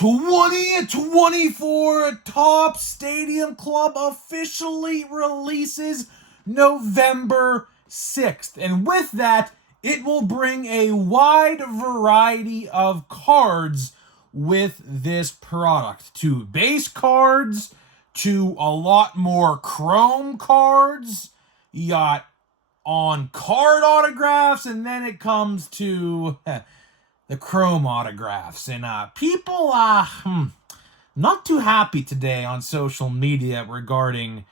2024 Topps Stadium Club officially releases November 6th. And with that, it will bring a wide variety of cards with this product. To base cards, to a lot more chrome cards. You got on card autographs, and then it comes to the chrome autographs. And people not too happy today on social media regarding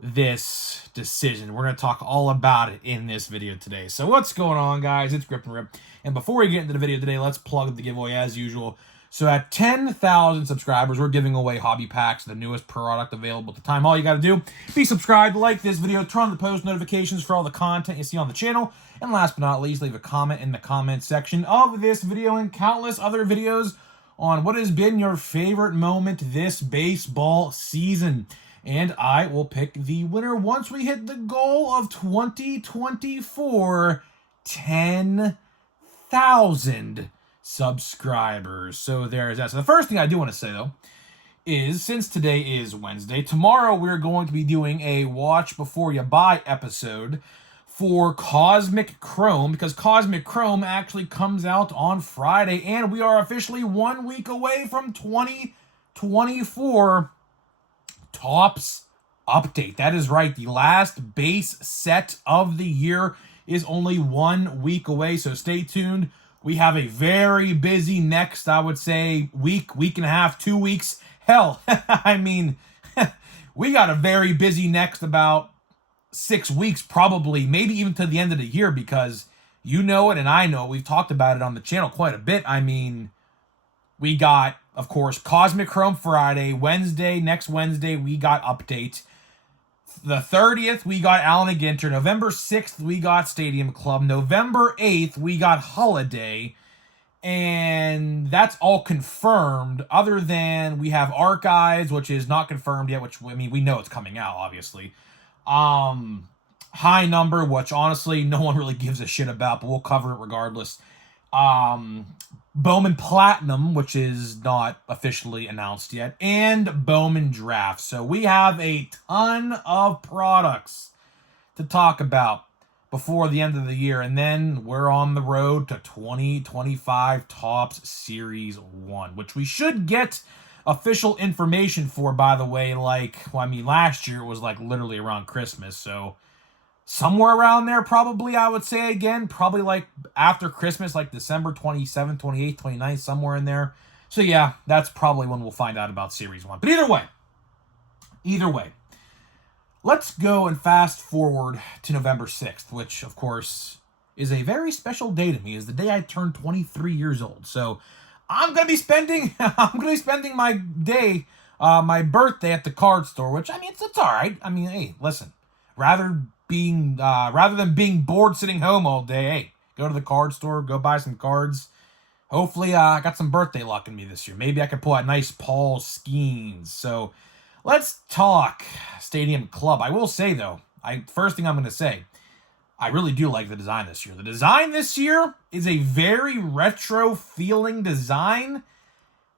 this decision. We're going to talk all about it in this video today. So what's going on, guys? It's Grip and Rip. And before we get into the video today, let's plug the giveaway as usual. So at 10,000 subscribers, we're giving away hobby packs, the newest product available at the time. All you got to do, be subscribed, like this video, turn on the post notifications for all the content you see on the channel, and last but not least, leave a comment in the comment section of this video and countless other videos on what has been your favorite moment this baseball season. And I will pick the winner once we hit the goal of 2024, 10,000 subscribers. So there's that. So the first thing I do want to say, though, is since today is Wednesday, tomorrow we're going to be doing a watch before you buy episode for Cosmic Chrome, because Cosmic Chrome actually comes out on Friday, and we are officially 1 week away from 2024 Topps update. That is right. The last base set of the year is only 1 week away, so stay tuned. We have a very busy next, I would say, week and a half, 2 weeks. Hell, I mean, we got a very busy next about 6 weeks, probably, maybe even to the end of the year, because you know it and I know it. We've talked about it on the channel quite a bit. I mean, we got, of course, Cosmic Chrome Friday. Next Wednesday, we got Update. The 30th, we got Allen & Ginter. November 6th, we got Stadium Club. November 8th, we got Holiday. And that's all confirmed, other than we have Archives, which is not confirmed yet, which, I mean, we know it's coming out, obviously. High Number, which honestly no one really gives a shit about, but we'll cover it regardless. Bowman Platinum, which is not officially announced yet, and Bowman Draft. So we have a ton of products to talk about before the end of the year, and then we're on the road to 2025 Topps Series 1, which we should get official information for, by the way. Last year it was literally around Christmas, so somewhere around there, probably, I would say, again, probably after Christmas, December 27th, 28th, 29th, somewhere in there. So yeah, that's probably when we'll find out about Series 1. But either way, let's go and fast forward to November 6th, which, of course, is a very special day to me. It's the day I turned 23 years old. So I'm going to be spending my day, my birthday at the card store, which, I mean, it's all right. I mean, hey, listen, rather than being bored sitting home all day, hey, go to the card store, go buy some cards. Hopefully, I got some birthday luck in me this year. Maybe I could pull out nice Paul Skeens. So let's talk Stadium Club. I will say, though, first thing I'm going to say, I really do like the design this year. The design this year is a very retro-feeling design.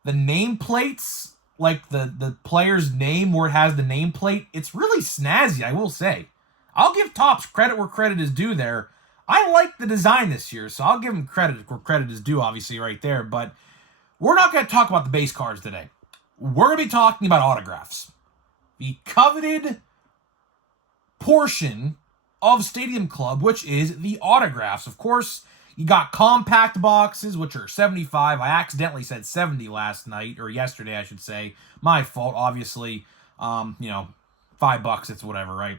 The nameplates, the player's name where it has the nameplate, it's really snazzy, I will say. I'll give Topps credit where credit is due there. I like the design this year, so I'll give them credit where credit is due, obviously, right there. But we're not going to talk about the base cards today. We're going to be talking about autographs. The coveted portion of Stadium Club, which is the autographs. Of course, you got compact boxes, which are $75. I accidentally said $70 last night, or yesterday, I should say. My fault, obviously. $5, it's whatever, right?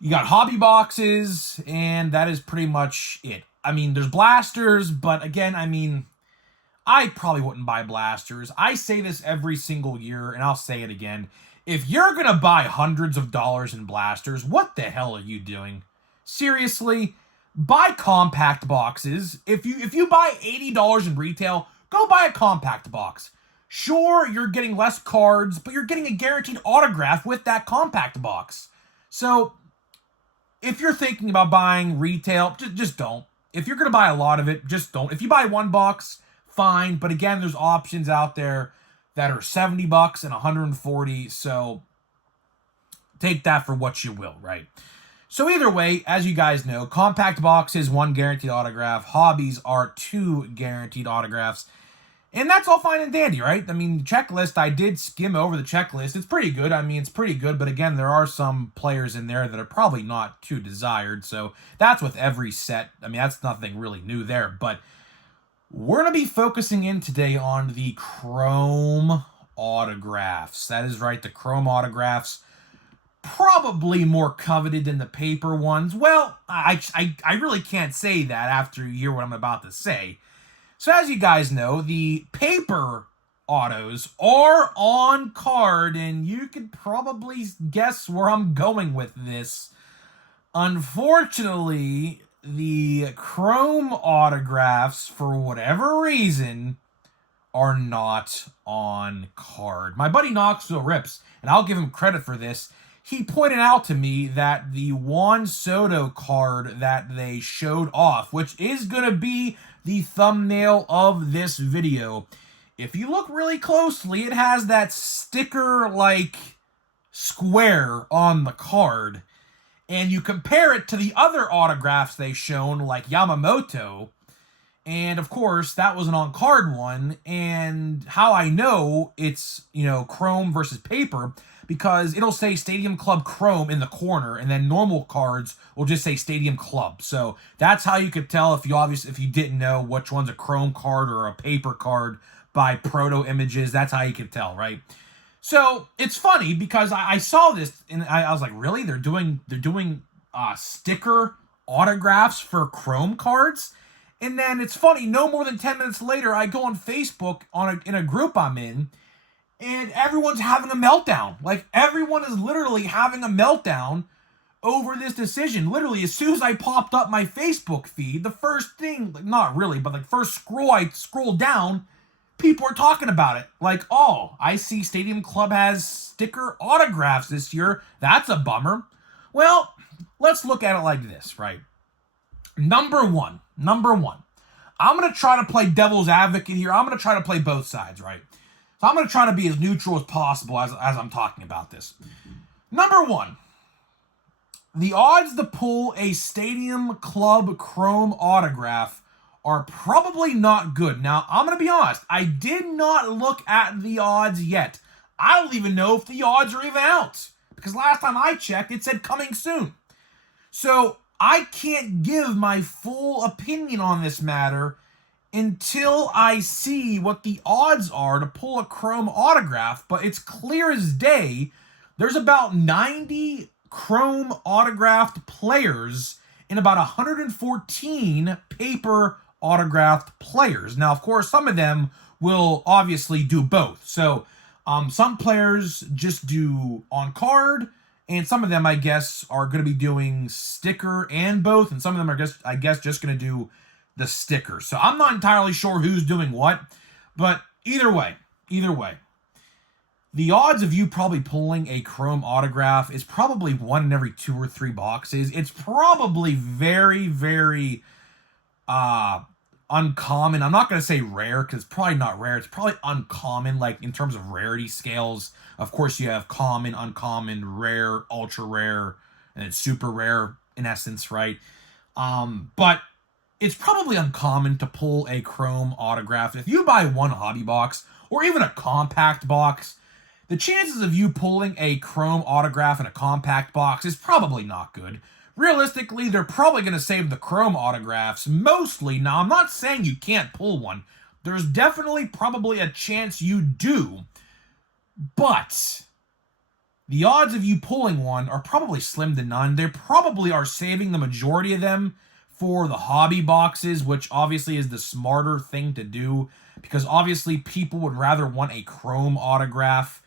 You got hobby boxes, and that is pretty much it. I mean, there's blasters, but again, I mean, I probably wouldn't buy blasters. I say this every single year, and I'll say it again. If you're going to buy hundreds of dollars in blasters, what the hell are you doing? Seriously, buy compact boxes. If you buy $80 in retail, go buy a compact box. Sure, you're getting less cards, but you're getting a guaranteed autograph with that compact box. So if you're thinking about buying retail, just don't. If you're going to buy a lot of it, just don't. If you buy one box, fine. But again, there's options out there that are $70 and $140. So take that for what you will, right? So either way, as you guys know, compact boxes, 1 guaranteed autograph. Hobbies are 2 guaranteed autographs. And that's all fine and dandy, right? I mean, the checklist, I did skim over the checklist. It's pretty good. I mean, it's pretty good. But again, there are some players in there that are probably not too desired. So that's with every set. I mean, that's nothing really new there. But we're going to be focusing in today on the Chrome autographs. That is right, the Chrome autographs. Probably more coveted than the paper ones. Well, I really can't say that after you hear what I'm about to say. So as you guys know, the paper autos are on card, and you could probably guess where I'm going with this. Unfortunately, the Chrome autographs, for whatever reason, are not on card. My buddy Knoxville Rips, and I'll give him credit for this, he pointed out to me that the Juan Soto card that they showed off, which is going to be the thumbnail of this video, if you look really closely, it has that sticker-like square on the card. And you compare it to the other autographs they've shown, like Yamamoto, and of course, that was an on-card one. And how I know it's, Chrome versus paper, because it'll say Stadium Club Chrome in the corner, and then normal cards will just say Stadium Club. So that's how you could tell if you didn't know which one's a Chrome card or a paper card by proto images. That's how you could tell, right? So it's funny because I saw this and I was like, really? They're doing sticker autographs for Chrome cards? And then it's funny, no more than 10 minutes later, I go on Facebook in a group I'm in, and everyone's having a meltdown. Like, everyone is literally having a meltdown over this decision. Literally, as soon as I popped up my Facebook feed, the first thing, not really, but like first I scroll down, people are talking about it. Like, oh, I see Stadium Club has sticker autographs this year. That's a bummer. Well, let's look at it like this, right? Number one. I'm going to try to play devil's advocate here. I'm going to try to play both sides, right? So I'm going to try to be as neutral as possible as I'm talking about this. Number one, the odds to pull a Stadium Club Chrome autograph are probably not good. Now, I'm going to be honest. I did not look at the odds yet. I don't even know if the odds are even out, because last time I checked, it said coming soon. So I can't give my full opinion on this matter until I see what the odds are to pull a Chrome autograph, but it's clear as day there's about 90 Chrome autographed players and about 114 paper autographed players. Now, of course, some of them will obviously do both. So some players just do on card, and some of them, I guess, are going to be doing sticker and both, and some of them are just going to do the sticker. So I'm not entirely sure who's doing what, but either way, the odds of you probably pulling a Chrome autograph is probably 1 in every 2 or 3 boxes. It's probably very, very uncommon. I'm not going to say rare, because it's probably not rare. It's probably uncommon, like in terms of rarity scales. Of course, you have common, uncommon, rare, ultra rare, and it's super rare in essence, right? But it's probably uncommon to pull a Chrome autograph. If you buy one hobby box or even a compact box, the chances of you pulling a Chrome autograph in a compact box is probably not good. Realistically, they're probably going to save the Chrome autographs mostly. Now, I'm not saying you can't pull one. There's definitely probably a chance you do. But the odds of you pulling one are probably slim to none. They probably are saving the majority of them for the hobby boxes, which obviously is the smarter thing to do, because obviously people would rather want a Chrome autograph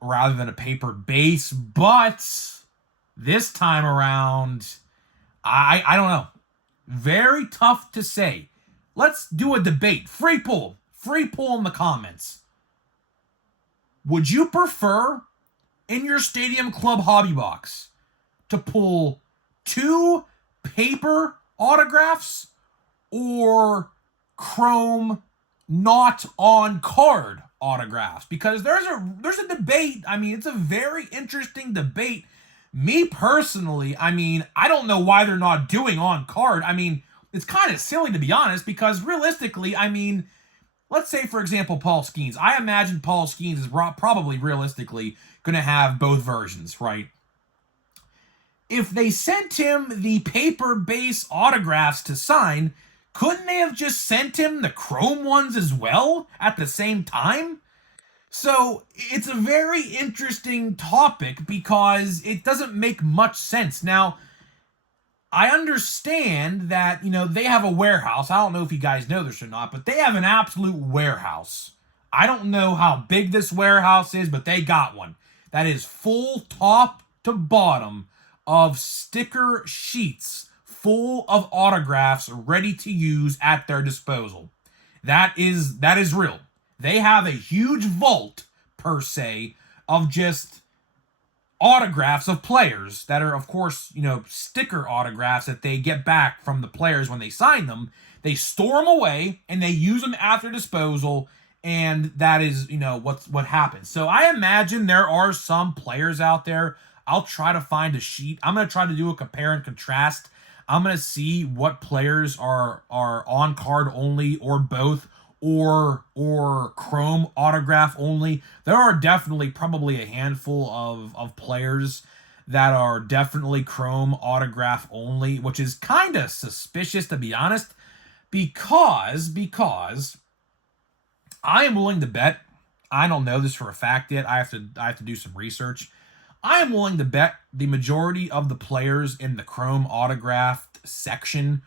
rather than a paper base. But this time around, I don't know. Very tough to say. Let's do a debate. Free poll in the comments. Would you prefer, in your Stadium Club hobby box, to pull 2 paper autographs or Chrome not on card autographs, because there's a debate. I mean, it's a very interesting debate. Me personally, I mean, I don't know why they're not doing on card. I mean, it's kind of silly to be honest, because realistically, I mean, let's say for example Paul Skeens. I imagine Paul Skeens is probably realistically going to have both versions, right? If they sent him the paper base autographs to sign, couldn't they have just sent him the chrome ones as well at the same time? So it's a very interesting topic because it doesn't make much sense. Now, I understand that, they have a warehouse. I don't know if you guys know this or not, but they have an absolute warehouse. I don't know how big this warehouse is, but they got one. That is full top to bottom of sticker sheets full of autographs ready to use at their disposal. That is real. They have a huge vault, per se, of just autographs of players that are, of course, sticker autographs that they get back from the players when they sign them. They store them away and they use them at their disposal, and that is, what happens. So I imagine there are some players out there. I'll try to find a sheet. I'm going to try to do a compare and contrast. I'm going to see what players are on card only or both, or chrome autograph only. There are definitely probably a handful of players that are definitely chrome autograph only, which is kind of suspicious to be honest, because I am willing to bet, I don't know this for a fact yet, I have to do some research. I am willing to bet the majority of the players in the chrome autographed section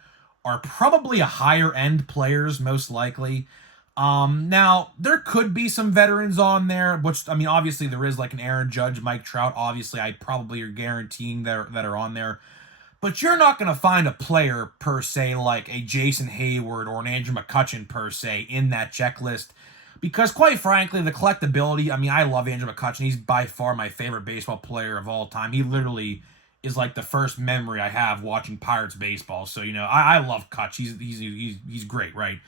are probably a higher end players, most likely. Now, there could be some veterans on there, which, I mean, obviously there is, like an Aaron Judge, Mike Trout, obviously I probably are guaranteeing that are on there. But you're not going to find a player, per se, like a Jason Hayward or an Andrew McCutchen, per se, in that checklist. Because, quite frankly, the collectability, I mean, I love Andrew McCutchen. He's by far my favorite baseball player of all time. He literally is like the first memory I have watching Pirates baseball. So, I love Kutch. He's great, right?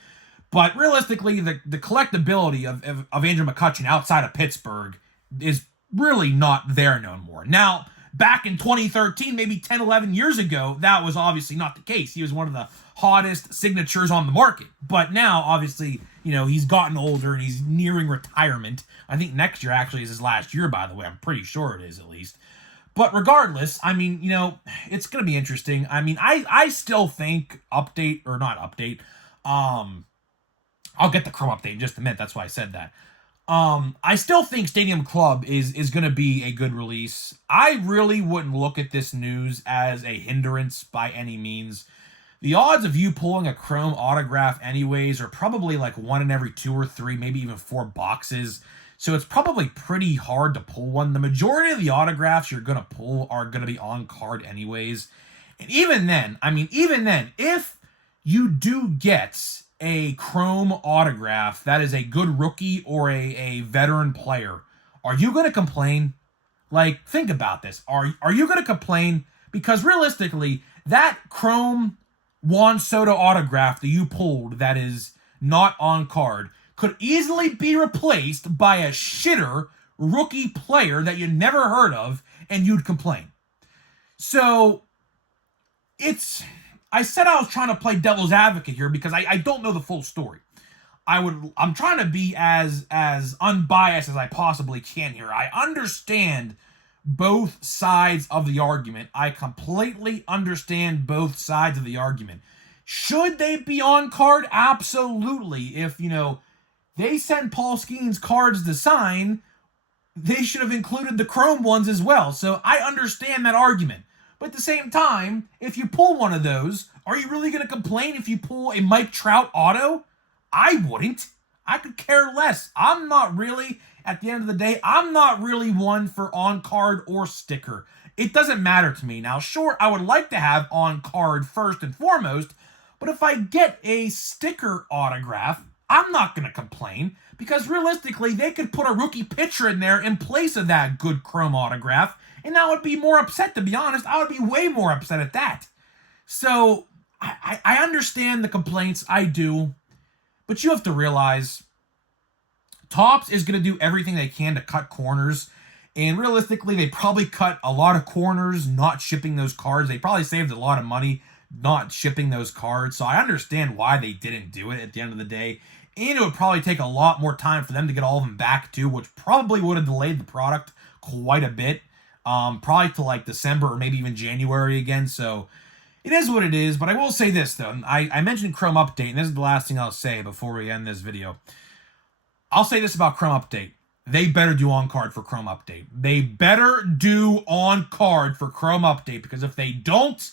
But realistically, the collectability of Andrew McCutchen outside of Pittsburgh is really not there no more. Now, back in 2013, maybe 10, 11 years ago, that was obviously not the case. He was one of the hottest signatures on the market. But now, obviously, he's gotten older and he's nearing retirement. I think next year actually is his last year, by the way. I'm pretty sure it is, at least. But regardless, I mean, it's going to be interesting. I mean, I still think update, or not update, I'll get the Chrome update in just a minute. That's why I said that. I still think Stadium Club is going to be a good release. I really wouldn't look at this news as a hindrance by any means. The odds of you pulling a Chrome autograph anyways are probably like 1 in every 2 or 3, maybe even 4 boxes. So it's probably pretty hard to pull one. The majority of the autographs you're going to pull are going to be on card anyways. And even then, if you do get a chrome autograph that is a good rookie or a veteran player, are you going to complain? Like, think about this. Are you going to complain? Because realistically, that chrome Juan Soto autograph that you pulled that is not on card could easily be replaced by a shitter rookie player that you never heard of, and you'd complain. So, I said I was trying to play devil's advocate here because I don't know the full story. I'm trying to be as unbiased as I possibly can here. I understand both sides of the argument. I completely understand both sides of the argument. Should they be on card? Absolutely. If, they send Paul Skeens cards to sign, they should have included the chrome ones as well. So I understand that argument. But at the same time, if you pull one of those, are you really going to complain if you pull a Mike Trout auto? I wouldn't. I could care less. I'm not really, at the end of the day, I'm not really one for on-card or sticker. It doesn't matter to me. Now, sure, I would like to have on-card first and foremost, but if I get a sticker autograph, I'm not going to complain, because realistically, they could put a rookie pitcher in there in place of that good chrome autograph, and I would be more upset, to be honest. I would be way more upset at that. So, I understand the complaints, I do, but you have to realize, Topps is going to do everything they can to cut corners. And realistically, they probably cut a lot of corners not shipping those cards. They probably saved a lot of money not shipping those cards. So I understand why they didn't do it at the end of the day. And it would probably take a lot more time for them to get all of them back too, which probably would have delayed the product quite a bit. Probably to like December or maybe even January again. So it is what it is. But I will say this though. I mentioned Chrome Update, and this is the last thing I'll say before we end this video. I'll say this about Chrome Update. They better do on-card for Chrome Update. They better do on-card for Chrome Update, because if they don't,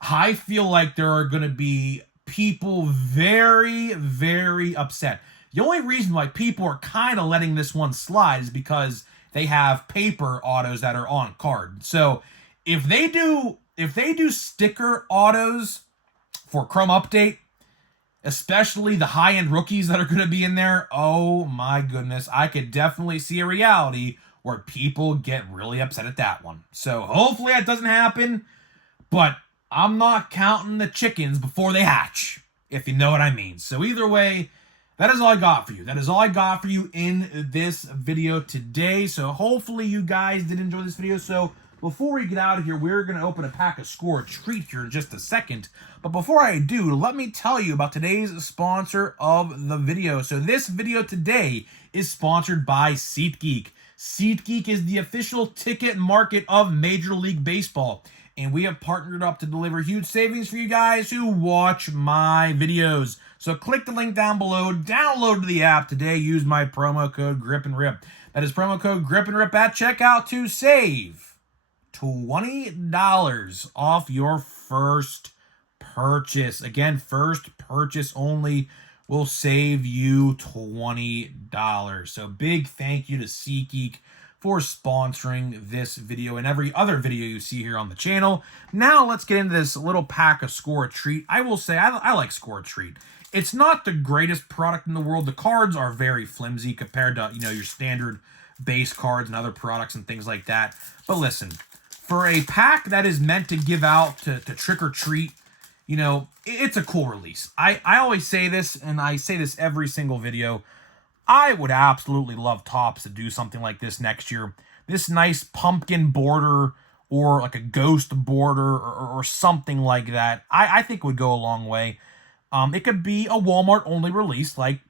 I feel like there are going to be people very, very upset. The only reason why people are kind of letting this one slide is because they have paper autos that are on card. So if they do sticker autos for Chrome Update, especially the high-end rookies that are going to be in there, oh my goodness, I could definitely see a reality where people get really upset at that one. So hopefully that doesn't happen, but I'm not counting the chickens before they hatch, if you know what I mean. So either way, that is all I got for you. That is all I got for you in this video today. So hopefully you guys did enjoy this video. So before we get out of here, we're going to open a pack of Score Treat here in just a second. But before I do, let me tell you about today's sponsor of the video. So this video today is sponsored by SeatGeek. SeatGeek is the official ticket market of Major League Baseball. And we have partnered up to deliver huge savings for you guys who watch my videos. So click the link down below, download the app today, use my promo code GRIPANDRIP. That is promo code GRIPANDRIP at checkout to save $20 off your first purchase. Again, first purchase only will save you $20. So big thank you to SeatGeek for sponsoring this video and every other video you see here on the channel. Now let's get into this little pack of Score Treat. I will say I like Score Treat. It's not the greatest product in the world. The cards are very flimsy compared to, your standard base cards and other products and things like that. But listen, for a pack that is meant to give out to trick or treat, it's a cool release. I always say this, and I say this every single video. I would absolutely love Topps to do something like this next year. This nice pumpkin border or like a ghost border or something like that, I think would go a long way. It could be a Walmart-only release like,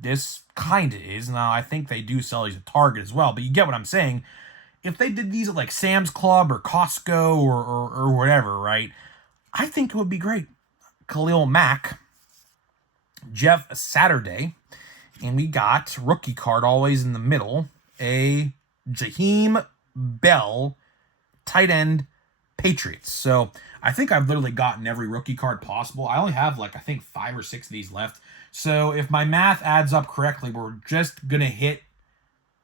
this kind of is. Now, I think they do sell these at Target as well, but you get what I'm saying. If they did these at like Sam's Club or Costco or whatever, right, I think it would be great. Khalil Mack, Jeff Saturday, and we got rookie card always in the middle, a Jaheim Bell, tight end, Patriots. So I think I've literally gotten every rookie card possible. I only have I think 5 or 6 of these left. So if my math adds up correctly, we're just going to hit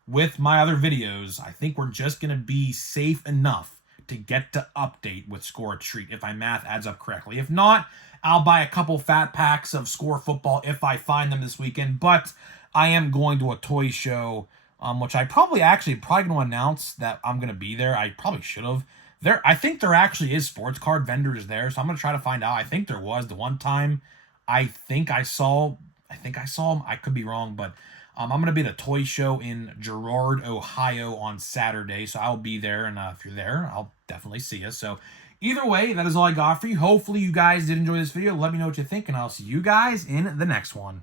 with my other videos. I think we're just going to be safe enough to get to update with Score Treat if my math adds up correctly. If not, I'll buy a couple fat packs of Score Football if I find them this weekend. But I am going to a toy show, which I probably going to announce that I'm going to be there. I probably should have. I think there actually is sports card vendors there, so I'm going to try to find out. I think there was the one time I think I saw them. I could be wrong, but I'm going to be at a toy show in Girard, Ohio on Saturday, so I'll be there, and if you're there, I'll definitely see you. So either way, that is all I got for you. Hopefully you guys did enjoy this video. Let me know what you think, and I'll see you guys in the next one.